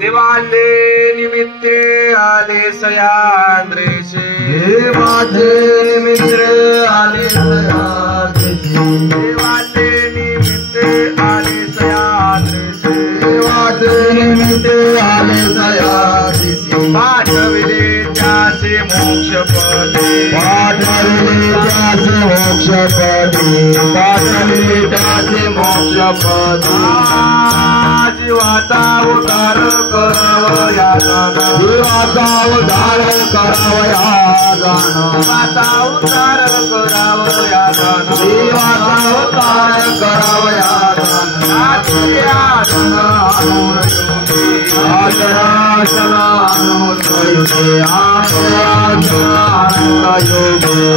देवाले निमित्ते आले सयाद्रेशे देवाले निमित्ते आले सयाद्रेशे देवाले निमित्ते आले सयाद्रेशे देवाले निमित्ते आले सयाद्रेशे पाठविले त्यासे मोक्षपदे पाठविले त्यासे मोक्षपदे पाठविले त्यासे मोक्षपदे जीवाचा उद्धार करावया जाण जीवाचा उद्धार करावया जाण जीवाचा उद्धार करावया जाण जीवाचा उद्धार करावया जाण नाचिया जन अनुयोगी आदराशन अनुयोगी आदराशन अनुयोगी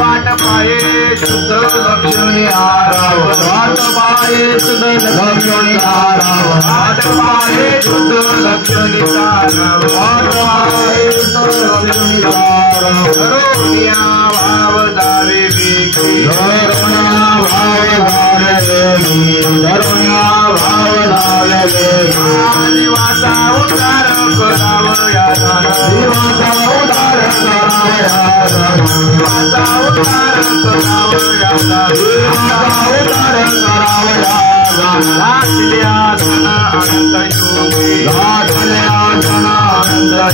वाट पाये शुद्ध लक्ष्मी आराव वाट पाये शुद्ध लक्ष्मी आराव वाट पाये शुद्ध लक्ष्मी आराव वाट पाये शुद्ध लक्ष्मी आराव करुण्या भाव दावे विकी करुण्या भाव दावे विकी करुण्या भाव दावे विकी जीवाचा उद्धार करावया जाण जीवाचा उद्धार करावया जाण जीवाचा उद्धार करावया जाण जीवाचा उद्धार करावया जाण लाटल्या जन अनंत योगी लाटल्या जन अनंत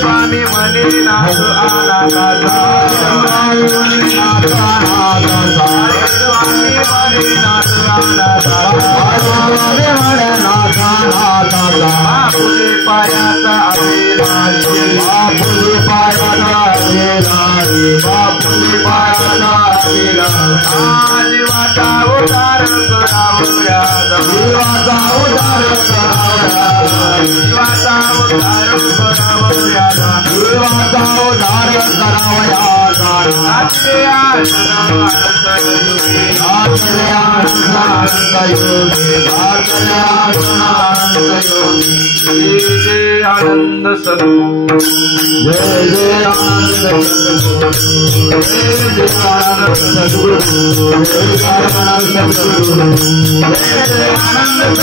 स्वामी मनी नाथ आनंदाचा स्वामी मनी नाथ आनंदाचा बापुले पायाचा अभिलाषी बापुले पायाचा अभिलाषी बापुले पायाचा अभिलाषी जीवाचा उद्धार करावया जीवाचा उद्धार करावया जीवाचा उद्धार करावया जीवाचा उद्धार करावया आत्मे आनंद सद्गुरु जय जय आनंद सद्गुरु जय जय आनंद सद्गुरु जय आनंद सद्गुरु जय जय आनंद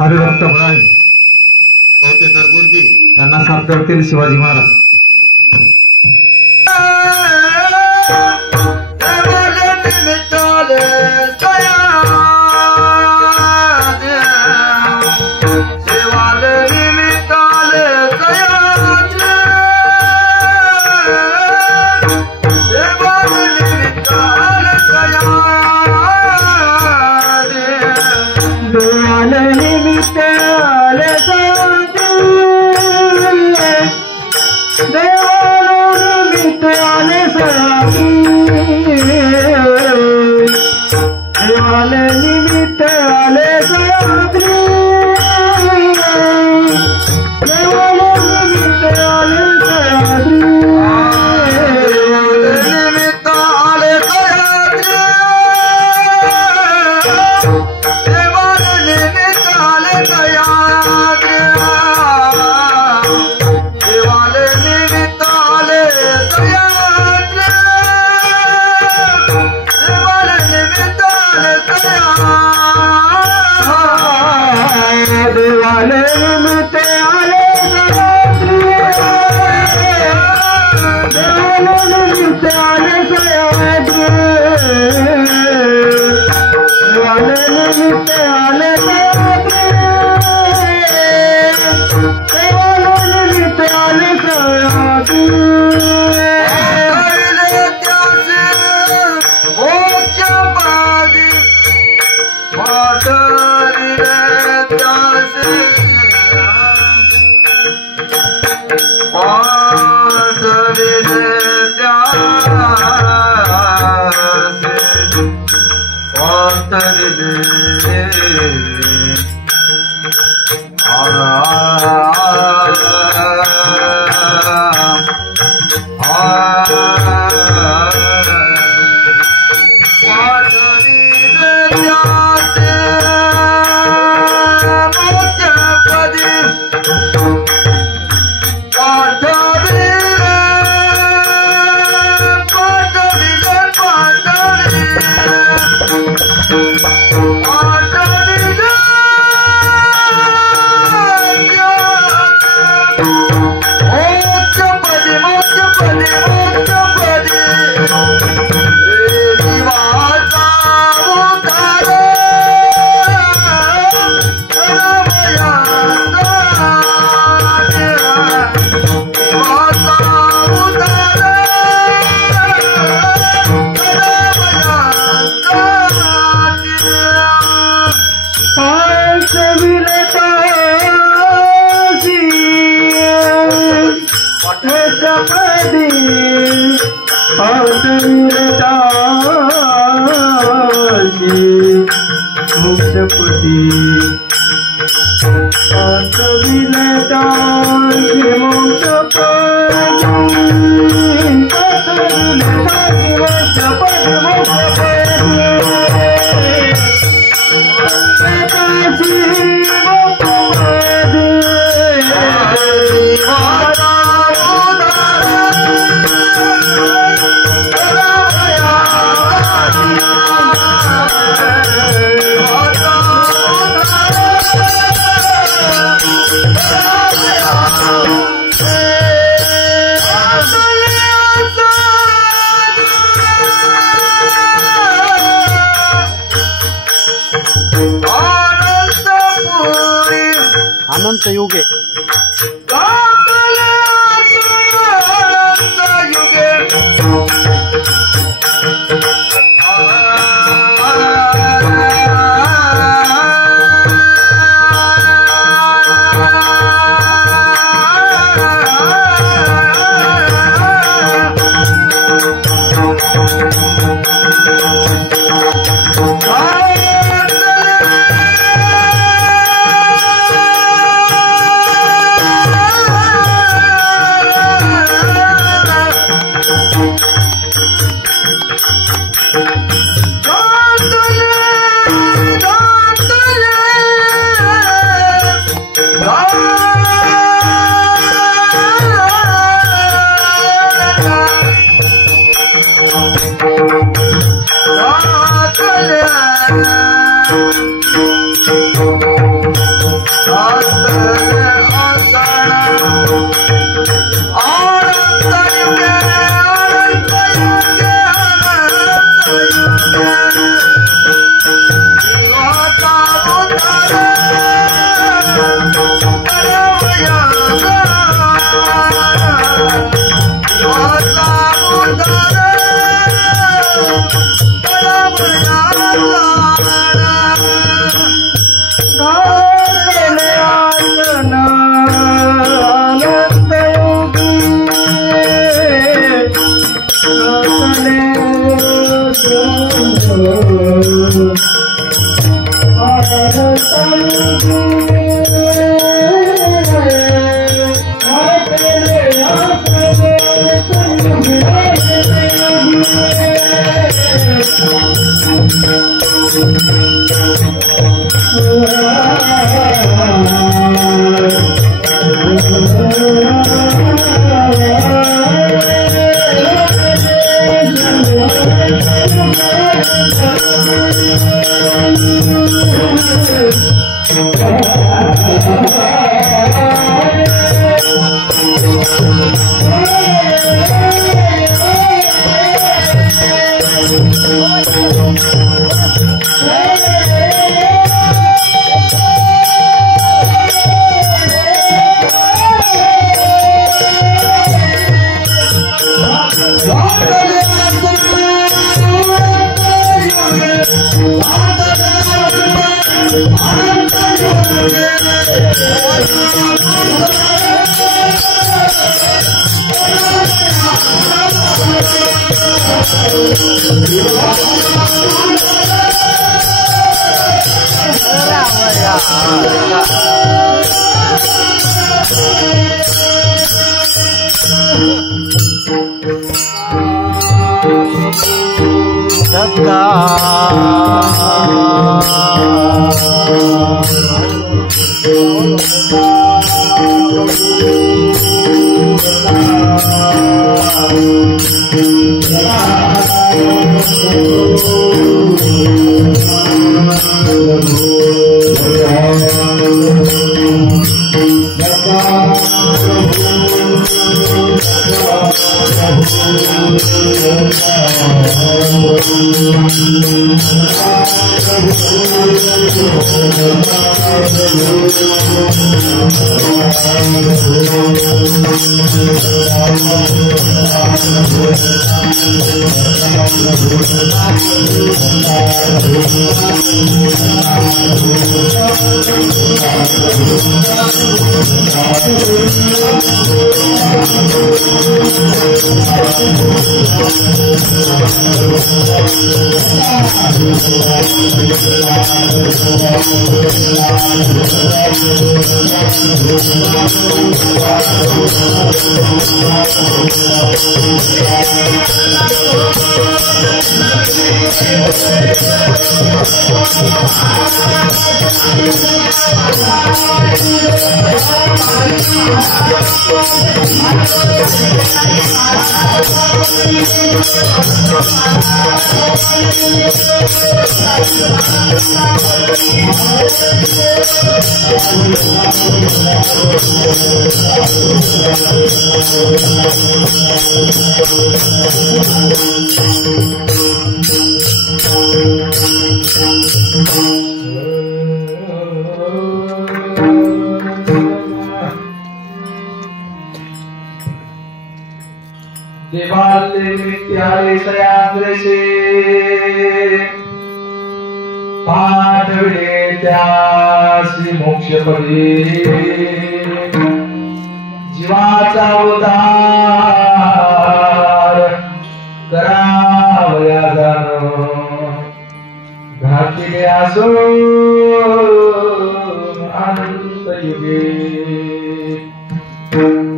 हरिभक्त भराय कवटेकर गुरुजी त्यांना साथ करतील शिवाजी महाराज. पती अनंत युगे देवाले मित्याले सयाद्रेशे पाठविले त्यासी मोक्षपदी जीवाचा उद्धार करावया जाण घातिले असो अनंत युगे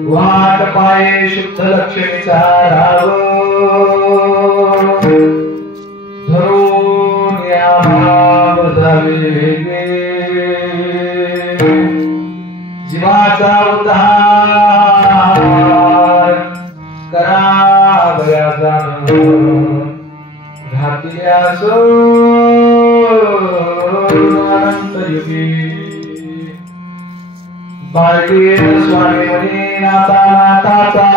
वाट पाये शुद्ध लक्ष्मीचा राव धरून या भाव झाले जीवाचा उद्धार करावया जाण घातिले असो अनंत युगे बाळगेल स्वामी म्हणे नाता नाताचा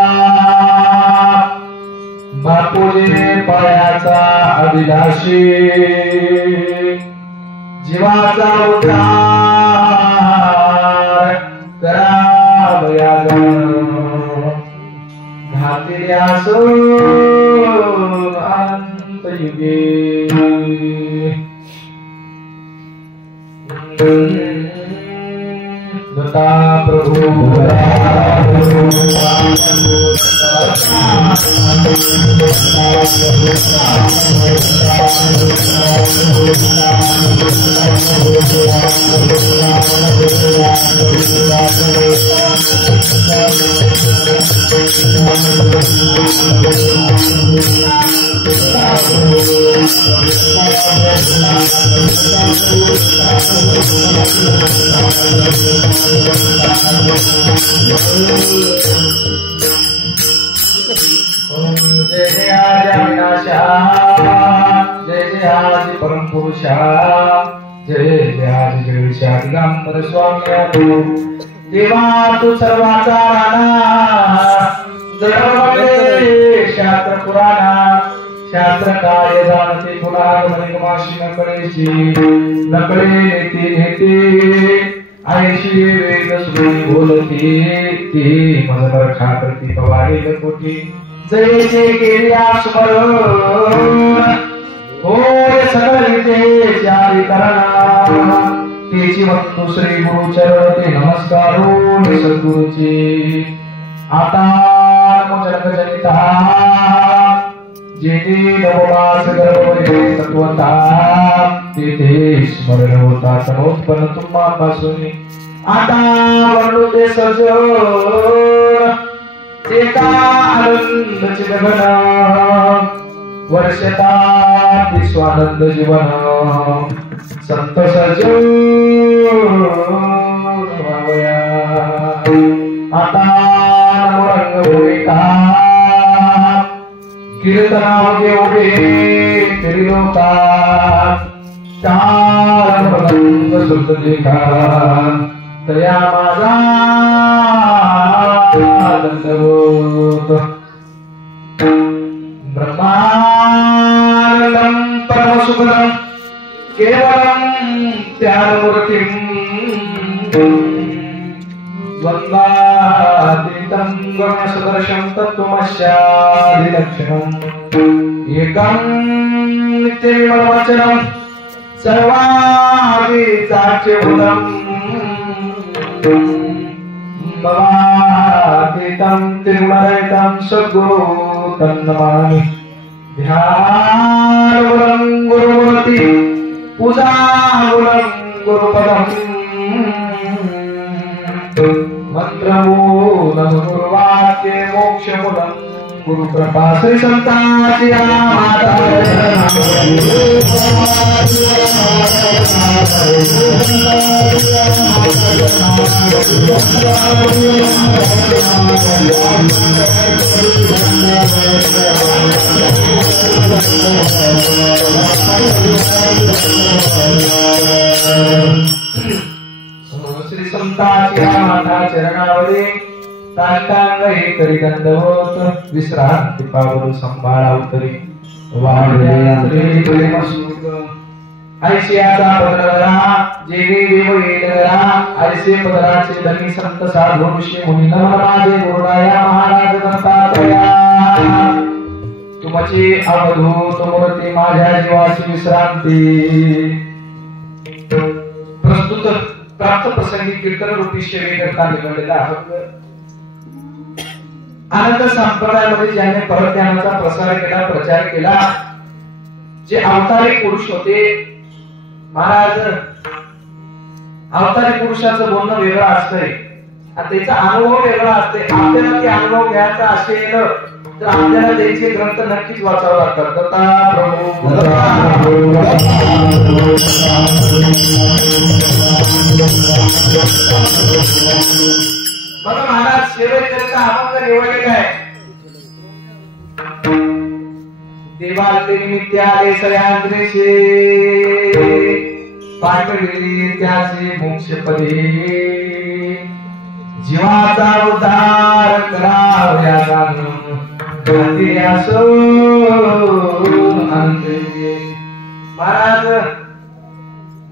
बापूजी पायाचा अभिलाषी जीवाचा उद्धार करावया जाण घातिले असो अनंत युगे दत्ता प्रभु जय जय आदि अविनाशा जय जय आदि परम पुरुषा जय जय आदि जगदीशा दिगंबर स्वामी देवा तू सर्वाचा राणा जगमध्ये शास्त्र पुराणा शास्त्र कार्य जाणते पुराण माशी नकळेची नकळे नेते नेते ऐशी वेद सुनी बोलती ती मजबर खातरती पवारी कोटी जय जय केल्या स्मरण होय सगळे ते जारी करणा तेची वस्तू श्री गुरु चरण ते नमस्कारो सद्गुरुची आता नमो जनक जनिता जेथे नवमास गर्भवती तत्वता तेथे स्मरण होता तनोत्पन्न तुम्हापासून आता वर्णू ते सर्जन एका आनंद चिगन वर्षता विश्वानंद जीवन संत सर्जन आता रंग भूमिका कीर्तनामध्ये उभे त्रिलोका चार भगवंत सुत देखा तया माझा दंडवत ब्रह्मानंदं परमसुखदं केवलं त्यानमूर्तिं वन्दातीतं गणसदृशं तत्त्वमस्यादिलक्षणम् एकं नित्यविमलवचनं सर्वादिचाच्यभूतं भवातीतं तिरुमलयितं सद्गुरु तं नमामि ध्यान गुरुमूर्ति पूजा गुरुपदम मंत्रमूलं गुरुवाक्य मोक्षमूलं गुरुकृपा श्री संताची माता श्री संताची माता चरणावरी तांगांग हे करी दंडवत विश्रांती पावरू संभाळा उतरी वाढले प्रेमसुख ऐशियाचा पदरा जेवी देव येलरा ऐसे पदराचे धनी संत साधू ऋषी मुनी नमन माझे गुरुराया महाराज दत्तात्रया तुमची अवधूत मूर्ती माझ्या जीवाची विश्रांती प्रस्तुत प्राप्त प्रसंगी कीर्तन रूपी सेवे करता निघालेला अभंग आनंद संप्रदायामध्ये ज्याने परत ज्ञानाचा प्रसार केला प्रचार केला जे अवतारी पुरुष होते महाराज अवतारी पुरुषाचं बोलणं वेगळं असतंय आणि त्याचा अनुभव वेगळा असते आपल्याला ते अनुभव घ्यायचा असेल तर आपल्याला त्यांचे ग्रंथ नक्कीच वाचावं लागतात दत्ता प्रभू बघा महाराज सेवेकरिता अभंग निवडलेला आहे देवालते नित्याले सयांद्रेशे पाठविली त्याचे मोक्षपदे जीवाचा उद्धार करावया महाराज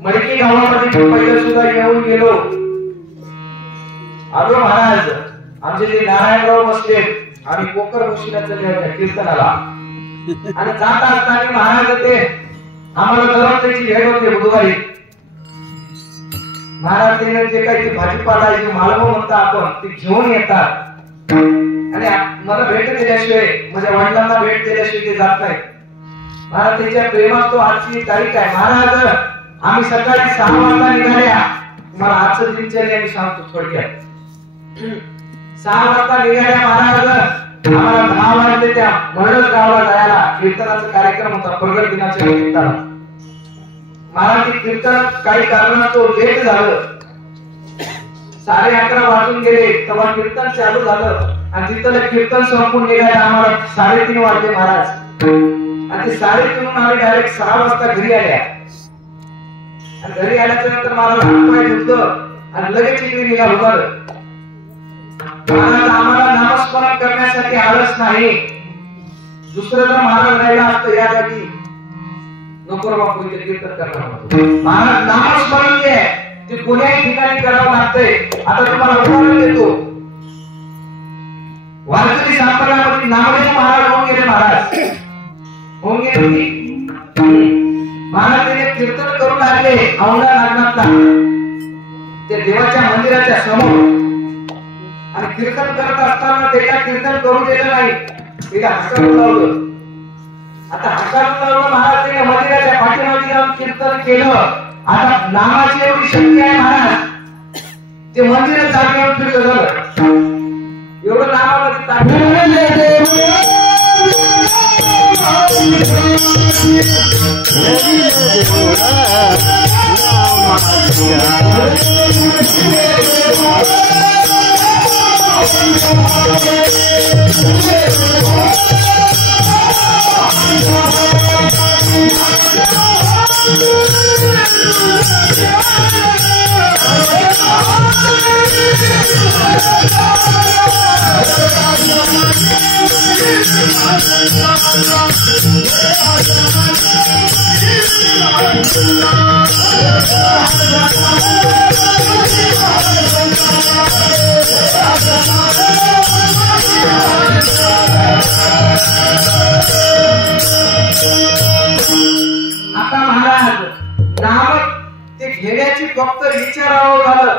मडकी गावामध्ये पहिलं सुद्धा येऊन गेलो आलो महाराज आमचे जे नारायणराव बसले आणि कोकर बसल्या कीर्तनाला आणि जात असताना महाराज ते आम्हाला दररोजची भेट होते बुधवारी महाराज ते जे काही भाजीपाला जे मालवण म्हणता आपण ते घेऊन येतात आणि मला भेट दिल्याशिवाय माझ्या वडिलांना भेट दिल्याशिवाय ते जात नाही महाराज त्याच्या प्रेमात तो आजची तारीख आहे महाराज आम्ही सकाळी 6 वाजता निघाल्या मला आजचं दिनचर्या मी सांगतो थोडक्यात 6 वाजता निघाल्या महाराज आम्हाला 10 वाजले त्या मरड गावाला जायला कीर्तनाचा कार्यक्रम होता प्रगट दिनाच्या निमित्तानं महाराज कीर्तन काही कारणास्तव लेट झालं 11:30 वाजून गेले तेव्हा कीर्तन चालू झालं आणि तिथलं कीर्तन संपून निघायला आम्हाला 3:30 वाजले महाराज आणि ते 3:30 आम्ही डायरेक्ट 6 वाजता घरी आल्या आणि घरी आल्याच्या नंतर मला हातपाय धुतलं आणि लगेच इकडे निघालो बरं महाराज आम्हाला नामस्मरण करण्यासाठी आळस नाही दुसरं जर महाराज राहिला असतं या जागी नको बापू इथे कीर्तन करणार महाराज नामस्मरण जे ते कोण्याही ठिकाणी करावं लागतंय आता तुम्हाला उदाहरण देतो वारकरी संप्रदायामध्ये नामदेव महाराज होऊन गेले महाराज होऊन गेले महाराज ते कीर्तन करू लागले औंढा नागनाथला त्या देवाच्या मंदिराच्या समोर आणि कीर्तन करत असताना त्याला कीर्तन करू दिलं नाही तिला हसवून लावलं आता हसवून लावलं महाराज त्याने मंदिराच्या पाठीमागे जाऊन कीर्तन केलं आता नामाची एवढी शक्ती आहे महाराज ते मंदिरात जागेवर फिरलं झालं एवढं नामामध्ये आता महाराज नाम ते घेण्याची फक्त विचारावं झालं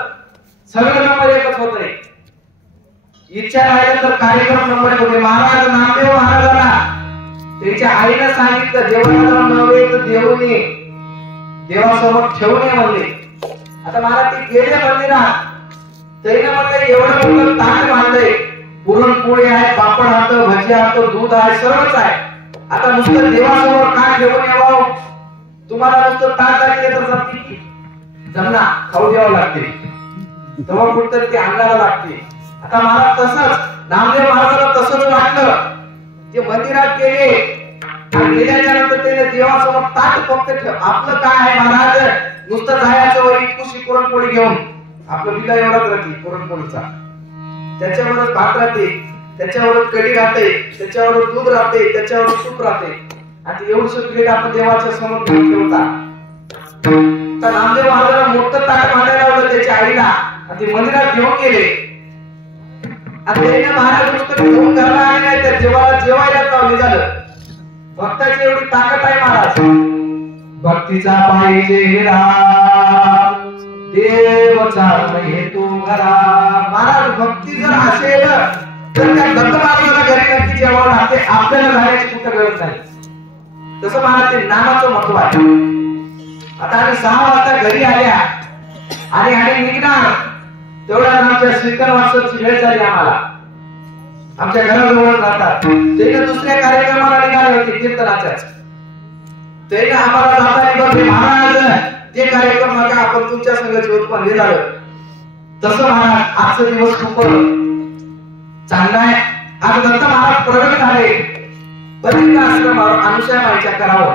सगळं नंबर एकच होतंय इच्छा राहिलं तर कार्यक्रम नंबर होते महाराज नामदेव महाराजांना त्याच्या आईने सांगितलं देवाला नव्हे तर देवने देवासमोर ठेवून ये म्हणले. आता मला ते गेले मंदिरात त्याने म्हणले एवढं मोठं ताट बांधलंय, पुरणपोळी आहे, पापड हातं, भजी हातं, दूध आहे, सर्वच आहे. आता नुसतं देवासमोर काय घेऊन यावं? तुम्हाला नुसतं ताट लागले तर जमते की जमना, खाऊ द्यावं लागते, तेव्हा कुठतरी ते अंगाला लागते. आता मला तसंच नामदेव महाराजांना तसंच वाटलं. ते मंदिरात गेले आणि गेल्याच्या नंतर त्याने देवासमोर ताट फक्त आपलं काय आहे महाराज, नुसतं जायचं वर इतकुशी पुरणपोळी घेऊन, आपलं बिला एवढाच राहते पुरणपोळीचा, त्याच्यावरच भात राहते, त्याच्यावरच कढी राहते, त्याच्यावर दूध राहते, त्याच्यावर तूप राहते, आणि एवढंसं प्लेट आपण देवाच्या समोर ठेवता. तर नामदेव महाराजांना मोठं ताट मांडायला लावलं त्याच्या आईला आणि ते मंदिरात घेऊन गेले. आणि त्याने महाराज नुसतं घेऊन घरला आले नाही तर जेवायला लावले झालं. भक्ताची एवढी ताकद आहे महाराज. भक्तीचा पाहिजे राम देवचा हेतू घरा. महाराज भक्ती जर असेल तर त्या दत्त महाराजाला घरी नक्की जेवावं लागते, आपल्याला जाण्याची कुठं गरज नाही. तसं महाराज ते नामाचं महत्व आहे. आता आम्ही 6 वाजता घरी आल्या आणि आम्ही निघणार तेवढ्यात आमच्या श्रीकर वास्तवची वेळ झाली. आम्हाला आमच्या घराजवळ राहतात ते दुसऱ्या कार्यक्रमाला निघाले होते कीर्तनाच्याच. ते आम्हाला जाताना बघले महाराज ते कार्यक्रम नका, आपण तुमच्या संघाचे उत्पन्न हे झालं. तसं महाराज आजचा दिवस खूप चांगला आहे. आज दत्त महाराज प्रगट झाले. पवित्र आश्रमावर अनुसूया माईच्या करावर